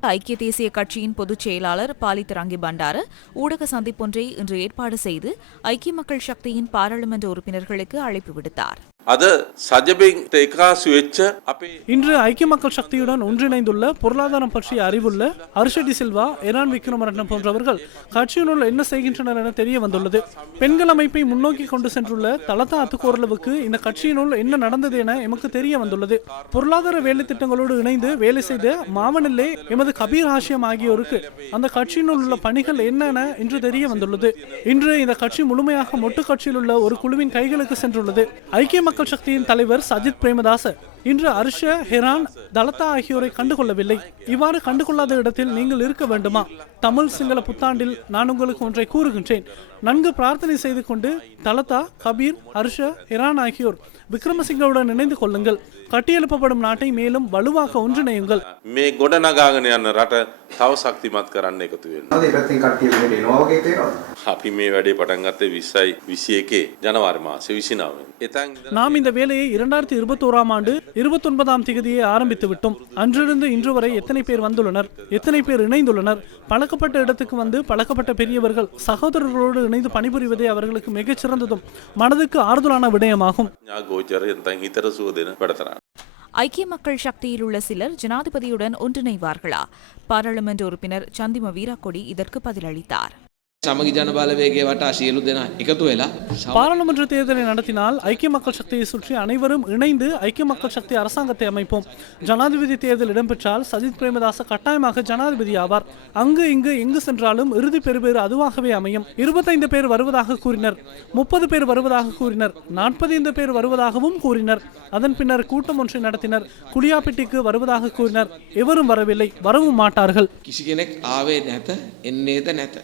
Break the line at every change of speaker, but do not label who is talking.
ஐக்கிய தேசிய கட்சியின் பொதுச் செயலாளர் பாலித்தரங்கி பண்டார ஊடக சந்திப்பொன்றை இன்று ஏற்பாடு செய்து ஐக்கிய மக்கள் சக்தியின் பாராளுமன்ற உறுப்பினர்களுக்கு அழைப்பு விடுத்தார்.
அத சஜபிங் வெச்ச
இன்று ஐக்கிய மக்கள் சக்தியுடன் ஒன்றிணைந்துள்ள பொருளாதாரம் பற்றிய அறிவுள்ள அரிஷடி சில்வா எரான் விக்ரமரட்னம் போன்றவர்கள் கட்சியினுள் என்ன செய்கின்றனர் என தெரிய வந்துள்ளது. பெண்கள் அமைப்பை முன்னோக்கி கொண்டு சென்றுள்ள தலதா அத்துக்கோரளவுக்கு இந்த கட்சியினுள் என்ன நடந்தது என எமக்கு தெரிய வந்துள்ளது. பொருளாதார வேலை திட்டங்களோடு இணைந்து வேலை செய்த மாவனில்லே எமது கபீர் ஹாஷியம் ஆகியோருக்கு அந்த கட்சியினுள் உள்ள பணிகள் என்னென இன்று தெரிய வந்துள்ளது. இன்று இந்த கட்சி முழுமையாக மொட்டு கட்சியில் உள்ள ஒரு குழுவின் கைகளுக்கு சென்றுள்ளது. ஐக்கிய மக்கள் சக்தியின் தலைவர் சஜித் பிரேமதாச இன்று அர்ஷ ஹெரான் தலதா ஆகியோரை கண்டுகொள்ளவில்லை. இவ்வாறு கண்டுகொள்ளாத இடத்தில் நீங்கள் இருக்க வேண்டுமா? தமிழ் சிங்கள புத்தாண்டில் நான் உங்களுக்கு ஒன்றை கூறுகின்றேன். நன்கு பிரார்த்தனை செய்து கொண்டு தலதா கபீர் ஹர்ஷ ஹெரான் ஆகியோர் விக்ரமசிங்கவுடன் இணைந்து கொள்ளுங்கள் கட்டியெழுப்பப்படும் நாட்டை மேலும் வலுவாக ஒன்றிணையுங்கள்
මේ ගොඩ නගාගෙන යන්න රට තව සක්තිමත් කරන්න එකතු වෙන්න.
අද පැත්තින් කට්ටිය මෙහෙට එනවා වගේ තේරෙනවද?
අපි මේ වැඩේ පටන් ගත්තේ 20යි 21 ජනවාරි මාසේ 29 එතන් ඉඳලා
நாம் இந்த வேலையை இரண்டாயிரத்தி இருபத்தோராம் ஆண்டு இருபத்தொன்பதாம் தேதியை ஆரம்பித்து விட்டோம் அன்றிருந்து இன்று வரை எத்தனை பேர் வந்துள்ளனர் எத்தனை பேர் இணைந்துள்ளனர் பழக்கப்பட்ட இடத்துக்கு வந்து பழக்கப்பட்ட பெரியவர்கள் சகோதரர்களோடு இணைந்து பணிபுரிவதே அவர்களுக்கு மிகச்சிறந்ததும் மனதுக்கு ஆறுதலான விடயமாகும்.
ஐக்கிய மக்கள் சக்தியில் உள்ள சிலர் ஜனாதிபதியுடன் ஒன்றிணைவார்களா? பாராளுமன்ற உறுப்பினர் சந்திம வீராக்கொடி இதற்கு பதிலளித்தார்.
සමගි ජන බලවේගේ වටා සියලු දෙනා එකතු වෙලා සම-
பாராளுமன்ற தேர்தலை நடத்தினால் ஐக்கிய மக்கள் சக்தியை சுற்றி அனைவரும் இணைந்து ஐக்கிய மக்கள் சக்தி அரசாங்கத்தை அமைப்போம் ஜனாதிபதி தேர்தல் இடம்பெற்றால் சஜித் பிரேமதாச கட்டாயமாக ஜனாதிபதி ஆவார் அங்கு இங்கு எங்கு சென்றாலும் இறுதி பெறுபேறு அதுவாகவே அமையும் இருபத்தைந்து பேர் வருவதாக கூறினர் முப்பது பேர் வருவதாக கூறினர் நாற்பத்தைந்து பேர் வருவதாகவும் கூறினர் அதன் பின்னர் கூட்டம் ஒன்றை நடத்தினர் குளியாப்பிட்டிக்கு வருவதாக கூறினர் எவரும் வரவில்லை வரவும் மாட்டார்கள்
කිසි කෙනෙක් ආවේ නැත එන්නේද නැත.